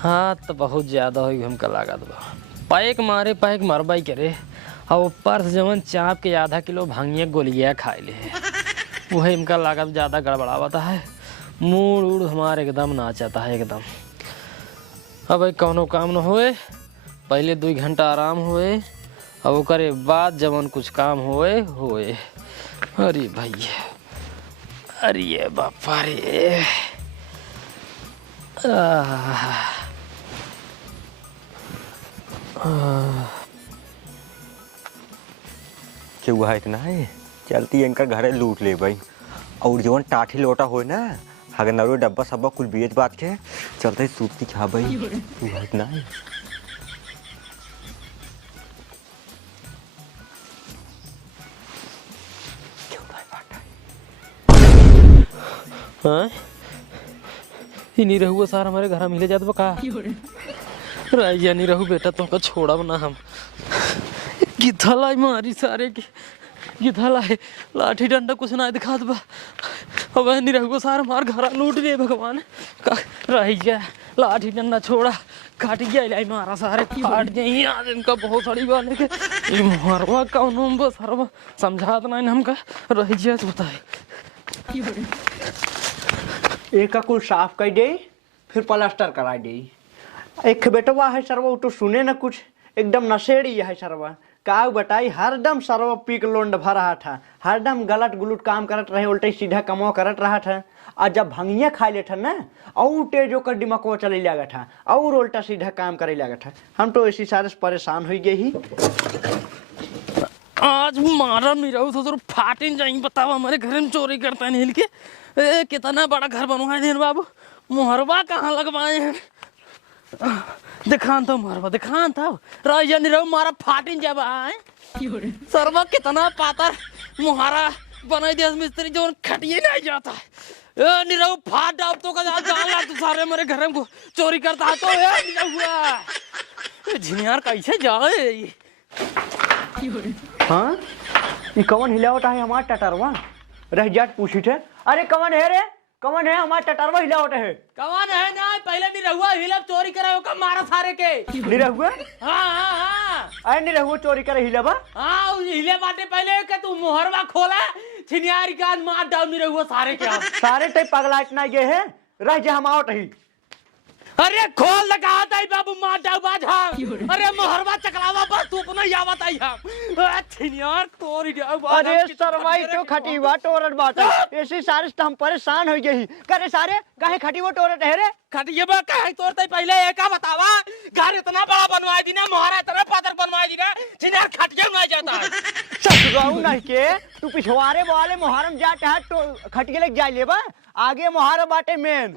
हाँ तो बहुत ज्यादा हुई हमका लागत बा। पैक मारे पैक मरबाई करे और ऊपर से जवन चाप के आधा किलो भांगिया गोलियाँ खाए ले वही इनका लागत ज़्यादा गड़बड़ावता है। मूड उड़ हमारे एकदम नाचता है एकदम। अब भाई कौनो काम न होए, पहले 2 घंटा आराम होए और ओकरे बाद जवन कुछ काम होए होए। अरे भैया, अरे बापा रे। क्यों है इतना है? चलती इनका घरे लूट ले भाई। और जवन टाठी लोटा हो ना, अगर नरो डब्बा सब्बा कुल बेच बात के चलते सूती खा भाई। तू है इतना है। हाँ ही नहीं रहू सार हमारे घर मिले जात बा का राइया नहीं रहू बेटा तुमको छोड़ब ना हम। गिथला मारी सारे की गिथला है लाठी डंडा कुछ ना दिखात बा। अब नहीं रहू सार हमार घर लूट ले भगवान का राइया लाठी डंडा छोड़ा काट गया लाई मारा सारे काट जाई आज इनका बहुत सड़ी वाले के ई मारवा कौन बस सरवा समझात ना हमका राइया बताए। एक कुल साफ कर दे फिर प्लास्टर करा दे। एक बेटवा है सरवा तो सुने न कुछ एकदम नशेड़ी है सरवा का बताई हरदम सरवा पीक लोंड भर रहा था। हरदम गलत गुलट काम करत रहे उल्टे सीधा कमो करत रहा था। और जब भंगिया खाए ले था ना और तेज होकर दिमाग चले लगा था और उल्टा सीधा काम करे लगा था। हम तो इसी सारे से परेशान हो गए ही। आज मारा मेरा तो फाटिन जाएंगे बताओ हमारे घर में चोरी करता है नील के। कितना बड़ा घर बनवाए थे बाबू मोहरबा कहाँ लगवाए हैं दिखान था मोहरबा दिखान था राजा निरव मारा फाटिन जब आए सरवा कितना पातर मोहरा बनाई दिया मिस्त्री जो खटिए नहीं जाता है। निरव फाट डाब तो का जाला तू सारे मेरे घर में चोरी करता है तो हुआ झिनियार कैसे जाए। हाँ ये कौन हिलावट है हमारा टटरवा रह जाट पूछी थे। अरे कौन है रे कौन है हमारा टटरवा हिलावट है? कौन है ना पहले नहीं रहुआ हिलब चोरी करे हो मारा सारे के नहीं रहुआ। हाँ अरे नहीं रहुआ चोरी करे हिलाबा। हाँ हिले बाटे पहले के तू मोहरवा खोला छिनियारी का मार डाल नहीं रहुआ सारे के सारे टाइप पगला इतना ये है रह जा हम आवट ही। अरे खोल लगा ताई बाबू मार डाल बाज हम। अरे मोहरवा चकलावा बस तू अपना यावत आई हम छिनियार तोरी डाल बाज। अरे सरवाई तो खटीवा टोरट बात है ऐसे सारे से हम परेशान हो गए ही करे सारे काहे खटीवा टोरट है रे खटिए बा काहे तोरते पहले एक बतावा घर इतना बड़ा बनवाई दी ना मोहरा इतना पातर बनवाई दी ना छिनियार खटिए में जाता है ससुराऊ नहीं के तू पिछवारे वाले मोहरम जाट है तो खटिए लग जाए लेबा आगे मोहरा बाटे मेन।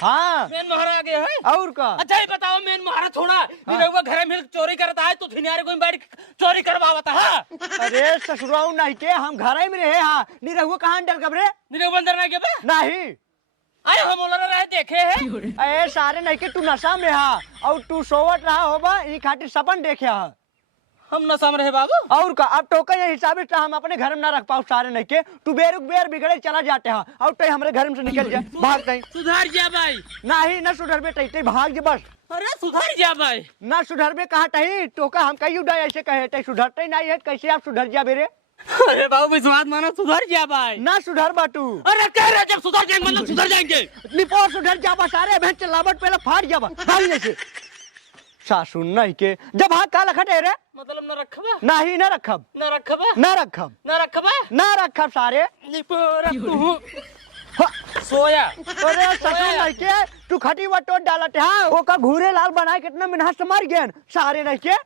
हाँ मेन मोहरा आगे है और का। अच्छा ये बताओ मेन मोहरा छोड़ा निरहुआ घर में चोरी करता है तो छिनियारे को बैठ चोरी करवावता है। अरे ससुराऊ नहीं के हम घर ही में रहे। हाँ निरहुआ कहाँ डर कबरे निरहुआ अंदर नहीं के बे नहीं आए हम बोल रहे देखे है। अरे सारे नहीं के तू नशा में हा और तू सोवत रहा होबा ई खातिर सपन देखे हा हम नशा में रहे बाबू और का। अब टोका ये हिसाब से हम अपने घर में ना रख पाओ सारे नहीं के तू बेरुक बेर बिगड़े चला जाते हैं और तय हमारे घर में से निकल जा भाग तय सुधार जा भाई नहीं ना सुधर बे तय भाग जा बस। अरे सुधार जा भाई ना सुधर बे कहा तही टोका हम कहीं उड़ा ऐसे कहे तय सुधरते नहीं है कैसे आप सुधर जा बेरे। अरे बाबू विश्वास मानो सुधर जा भाई। ना सुधर बाटू अरे कह रहे जब सुधर जाएंगे मतलब सुधर जाएंगे निपोर सुधर जाबा सारे बहन चलावट पहले फाट जाबा भाग जैसे सासू नहीं के जब हाथ का लखट है रे मतलब न रखबा नहीं ना रखब न रखबा ना रखब न रखबा ना रखब सारे निपोर तू सोया। अरे ससुर नहीं के तू खटी वटो डालत है वो का घूरे लाल बनाए कितना मिनहा से मर गए सारे नहीं के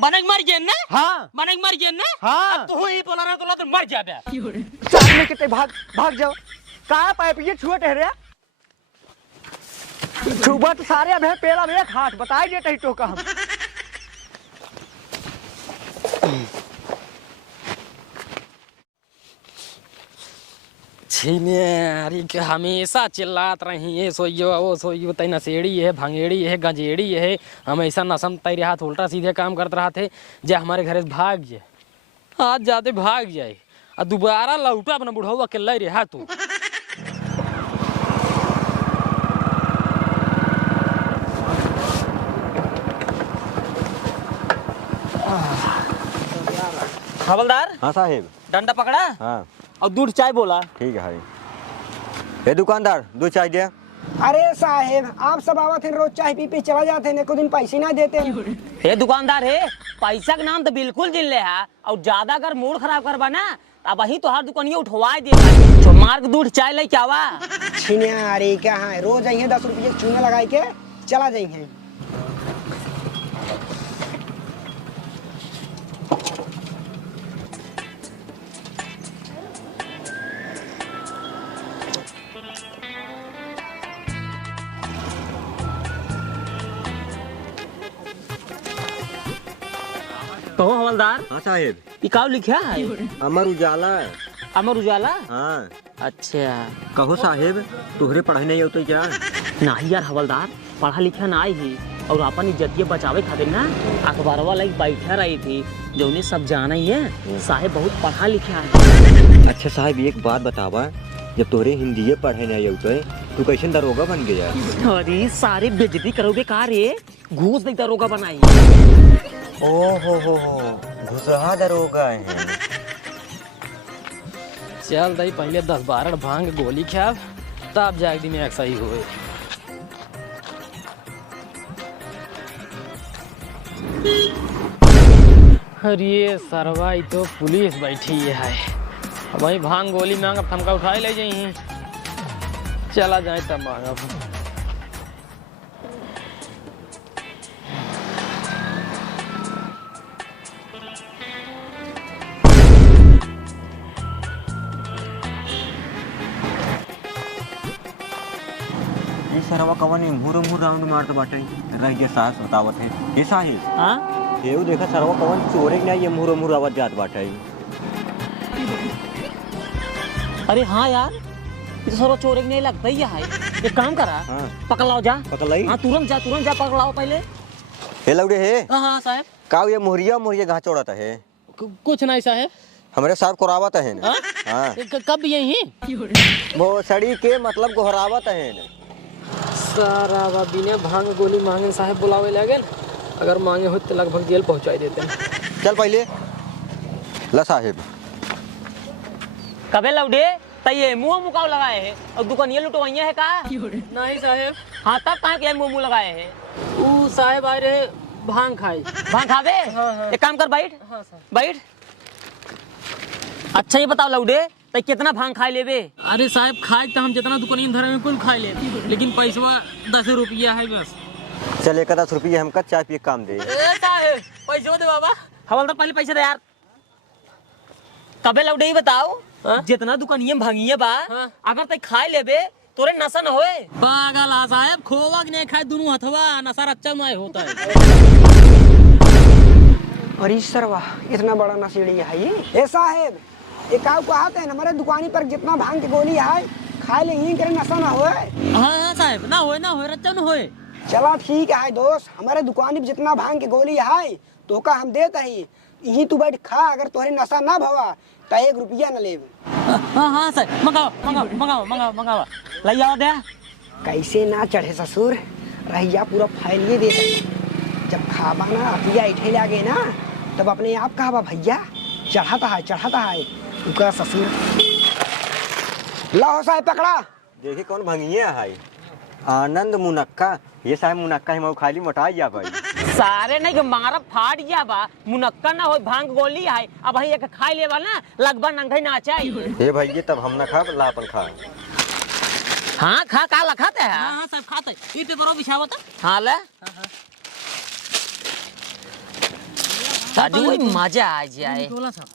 बनेग मर गए ना। हाँ बनेग मर गए ना। हाँ तू ही बोला रहा तो मर जा बे सामने के भाग भाग जाओ कहाँ पाइप ये छुआ ठहरे छुआ तो सारे अब है पेड़ा में एक हाथ बताए देते ही टोका हम। छिनियारी के हमेशा चिल्लात रही है सोइयो वो सोइयो तई नशेड़ी है भंगेड़ी है गंजेड़ी है हमेशा नशम तई हाथ उल्टा सीधे काम करते रहा थे जे हमारे घर से भाग जाए आज जाते भाग जाए और दोबारा लौटा अपना बुढ़ावा के लै रहा तू। हवलदार हाँ साहेब। डंडा पकड़ा हाँ और दूध चाय बोला। ठीक है। ये दुकानदार 2 चाय दे। अरे साहेब आप सब आवत हैं रोज चाय पी पी चला जाते हैं, दिन पैसे ना देते हैं। हे दुकानदार है, पैसा के नाम तो बिल्कुल जिन ले है और ज्यादा अगर मूड खराब करबा ना अब वही तो हर दुकानिया उठवाई दे तो मार्ग दूध चाय ले क्या आवा। छिनिया अरे क्या है, रोज आई 10 रुपये चूना लगाई के चला जाइए। तो हवलदार हाँ साहेब। ये काव लिखा है? अमर उजाला। अमर उजाला। हाँ अच्छा कहो साहेब, तुहरे पढ़ाई नहीं होती क्या? नहीं यार हवलदार, पढ़ा लिखा ना ही और अपन इज्जतिया बचावे खातिर ना अखबारवा लाइक बैठा रही थी जो उन्हें सब जाना ही है। साहेब बहुत पढ़ा लिखा है। अच्छा साहब एक बात बतावा, जब तोरे हिंदी पढ़े नहीं होते तू कैसे दरोगा बन गया? अरे सारे बेइज्जती करोगे का रे, घूस दे दरोगा बनाई। हो घुसहा दरोगा है। चल दई पहले 10-12 भांग गोली खाब तब जाके दिन में सही हुए। अरे सरवा ई तो पुलिस बैठी है, वही भांग गोली मांग थमका उठाए ले जाई। चला जाए तब मांगा। ये सरवा कवन मुर राउंड मारत बाटे रह गया साहस बतावत है। ये साहिब हाँ ये देखा सरवा कवन चोरे नहीं ये मुर आवाज जात बाटे। अरे हाँ यार ये तो सर्व चोरे नहीं लगता ही है। एक काम करा हाँ पकड़ लाओ जा। पकड़ लाई। हाँ तुरंत जा पकड़ लाओ पहले। हे लौड़े हे हाँ हाँ साहब। काव ये मोहरिया घास चौड़ाता है। कुछ नहीं साहेब। हमारे साहब कोरावत है ना। हाँ कब यही वो सड़ी के मतलब गोहरावत है ना। सारा बिना भांग गोली मांगे साहेब बुलावे लगे, अगर मांगे हो तो लगभग जेल पहुंचाई देते हैं। चल पहले ला साहेब। कबे लौडे तय मुंह मुकाव लगाए है और दुकानिया लुटवाइया है का? नहीं साहेब। हाँ तब कहाँ के मुंह लगाए है? वो साहेब आए रहे भांग खाई। भांग खावे? हाँ। एक काम कर बैठ। हाँ साहब। बैठ। अच्छा ये बताओ लौडे तय कितना भांग खाए लेबे? अरे साहब खाए तो हम जितना दुकानी धरे में कुल खाए ले, लेकिन पैसा 10 रुपया है बस। चल 10 रुपये हमका चाय पिए काम दे। साहब पैसे दे बाबा। हवलदार पहले पैसे दे यार। कबे लौडे ही बताओ जितना दुकानिया भांगिया बा अगर तय खाए लेबे तोरे नशा न होए। पागल आ साहब, खोवा के नहीं खाए दोनों हथवा नशा अच्छा नहीं होता है। अरे सरवा इतना बड़ा नशेड़ी है ये। साहेब एक काव कहते हैं हमारे दुकानी पर जितना भांग की गोली है खा ले यहीं करे नशा ना होए। हाँ साहब ना होए रच्चा न होए। चला ठीक है दोस्त, हमारे दुकानी पर जितना भांग की गोली है तो का हम देते ही यहीं तू बैठ खा, अगर तुम्हारी नशा ना भवा तो 1 रुपया न लेब। हाँ साहब मंगाओ लाई आओ दे। कैसे ना चढ़े ससुर, रहिया पूरा फैलिए दे। जब खाबा ना अपिया इठे लागे ना तब अपने आप कहा भैया चढ़ाता है उनका ससुर। लाओ साहब पकड़ा। देखिए कौन भंगिया है। आनंद मुनक्का। ये साहब मुनक्का ही खाली मोटा जा भाई। सारे नहीं के मारा फाट गया बा, मुनक्का ना हो भांग गोली है। अब भाई एक खाई लेवा ना लगभग नंगे ना चाहिए। हे भैया तब हम ना खा लापन खा। हाँ खा का लखाते है। हाँ साहब खाते ये पेपरों बिछावत। हाँ ले वही मजा आ जाए। बोला साहब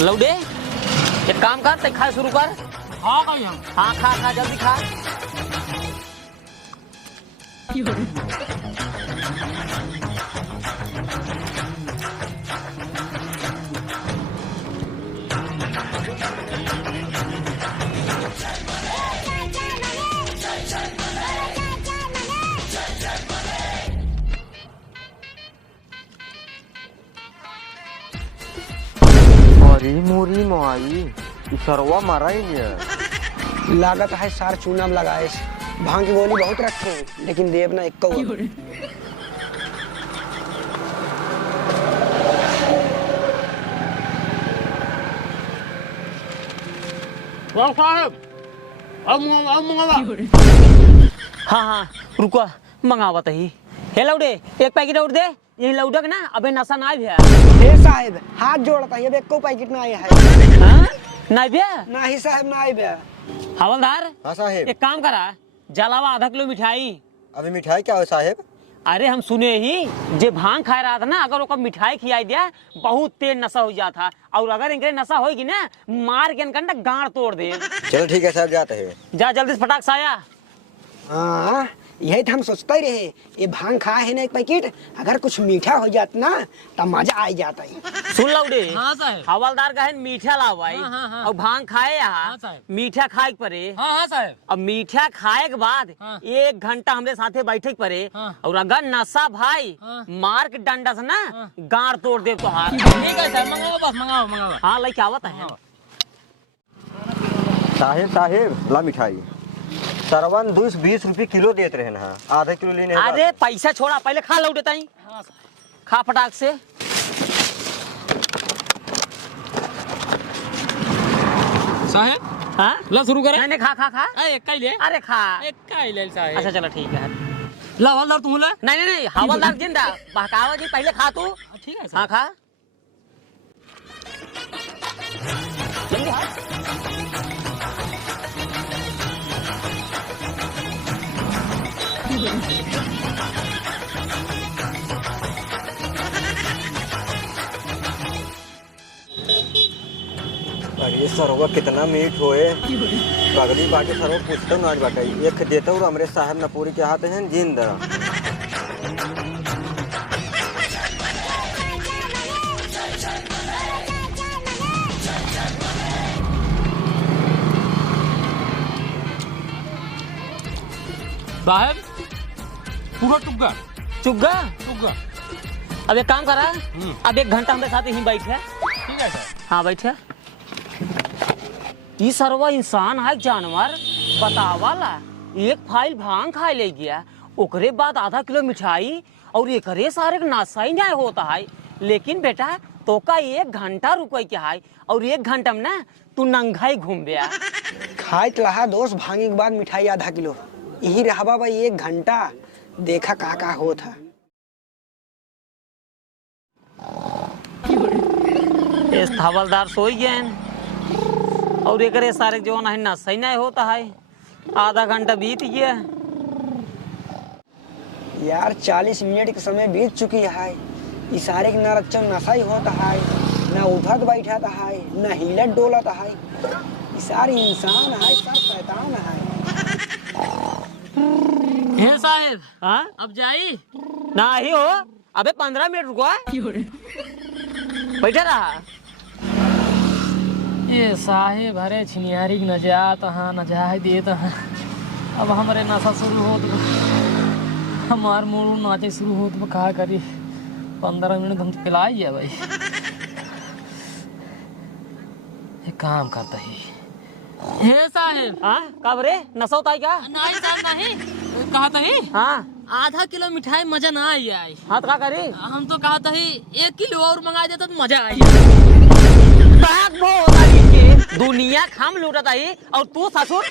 लौडे एक काम कर ते खा शुरू कर। हाँ भाई हम हाँ खा जल्दी खा। अरे मोरी माई सरवा मारा ही नहीं। लागत है सार चूना में लगाए भांग की गोली बहुत रखे हैं लेकिन देव ना एक हाँ हाँ रुको मंगावत ही हे लौडे एक पैकेट और दे यही लौडक ना अबे नशा ना भैया हे साहब हाथ जोड़ता है एको पैकेट ना आया है हाँ ना भैया ना ही साहब ना आई भैया हवलदार हाँ साहेब। एक काम करा जलावा आधा किलो मिठाई अभी मिठाई क्या हो साहेब? अरे हम सुने ही जे भांग खा रहा था ना अगर ओकर मिठाई खिलाई दिया बहुत तेज नशा हो जाता और अगर इनके नशा होगी ना मार के इनका गाड़ तोड़ दे। चलो ठीक है साहब, जाते हैं। जा जल्दी से फटाक से आया। हाँ यही तो हम सोचते ही रहे ये भांग खाए है ना एक पैकेट अगर कुछ मीठा हो जाता ना तब मजा आ जाता है। सुन लौडे हाँ साहब। हवलदार कहे मीठा लाओ भाई हाँ। और भांग खाए हाँ यहाँ साहब। मीठा खाए के परे हाँ साहब। अब मीठा खाए के बाद हाँ। 1 घंटा हमरे साथे बैठे के परे हाँ। और अगर नशा भाई हाँ। मार के डंडा से ना गाड़ तोड़ दे तो हार। ठीक है साहब, मंगाओ बस मंगाओ। हाँ लेके आवत है। साहेब ला मिठाई सरवन 20 रुपये किलो देते रहे ना, आधा किलो लेने हैं। अरे पैसा छोड़ा पहले खा लौटे ताई खा फटाक से। साहब हाँ ला शुरू करें। नहीं खा खा खा एक का ही ले। अरे खा। एक का ही ले साहब। अच्छा चलो ठीक है। ला हवलदार तुम ले। नहीं हवलदार जिंदा बहकावा जी पहले खा तू। ठीक है हाँ साहब। खा। अरे सरवा कितना मीठ होए, पगली बाटे सरवा पूछते ना बाटे एक देता हूँ हमरे साहब नपूरी के हाथ हैं जिंदा। साहब पूरा टुक्का चुग्गा अब एक काम करा अब 1 घंटा हमारे साथ यहीं बैठे। ठीक है सर। हाँ बैठे। ये सरवा इंसान है जानवर बतावाला एक फाइल भांग खाए ले गया ओकरे बाद आधा किलो मिठाई और एकरे सारे नाशा ही नहीं होता है। लेकिन बेटा तो का 1 घंटा रुके के है और 1 घंटा में ना तू नंगा ही घूम गया। खाए रहा दोस्त भांगे के बाद मिठाई आधा किलो यही रहा भाई 1 घंटा देखा का होता। इस हवलदार सोई गए और एकरे सारे जो है नशा ही नहीं होता है। आधा घंटा बीत गया यार 40 मिनट के समय बीत चुकी है इशारे के नरचन नशा ही होता है न उठत बैठता है न हिलत डोलता है इशारे इंसान है सब शैतान है। हे साहब हाँ अब जाई। ना ही हो अबे 15 मिनट रुको बैठा रहा। ये साहेब अरे छिनियारी न जात हाँ न जाए देत हाँ। अब हमारे नशा शुरू होत हमार मुड़ नाचे शुरू होत का करी 15 मिनट हम तो पिलाई है भाई। एक काम करता ही। हे साहेब हाँ कब रे नशा होता है क्या? नहीं साहब नहीं कहा था ही हाँ आधा किलो मिठाई मजा ना आई। हाँ तो क्या करे? हम तो कहा था ही 1 किलो और मंगा देता तो मजा आई। दुनिया खाम लूटता ही और तू ससुर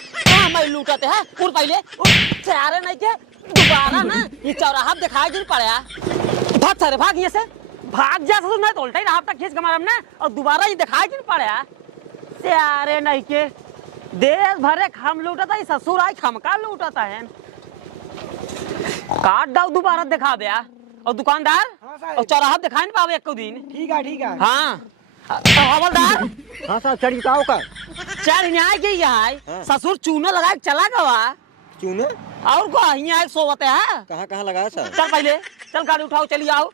मैं लूटते है उड़ पहले चारे नहीं के दोबारा ना ये चौराहा दिखाई दिन पड़ा भाग सारे भाग ये से भाग जा ससुर मैं तो उल्टा ही रहा तक खींच के मारम ना और दोबारा ये दिखाई दिन पड़ा चारे नहीं के देश भरे खाम लूटता है ससुर आई खमका लूटता है काट दाओ दोबारा दिखा दे और दुकानदार हाँ साहब। और चौराहा दिखाई नहीं पावे एक दिन। ठीक है हाँ हवलदार हाँ साहब चढ़ जाओ का चार न्याय के यहाँ ससुर चूना लगा के चला गवा क्यों ने और को यहाँ सोवते है। कहाँ लगाया सर? चल पहले चल गाड़ी उठाओ चली आओ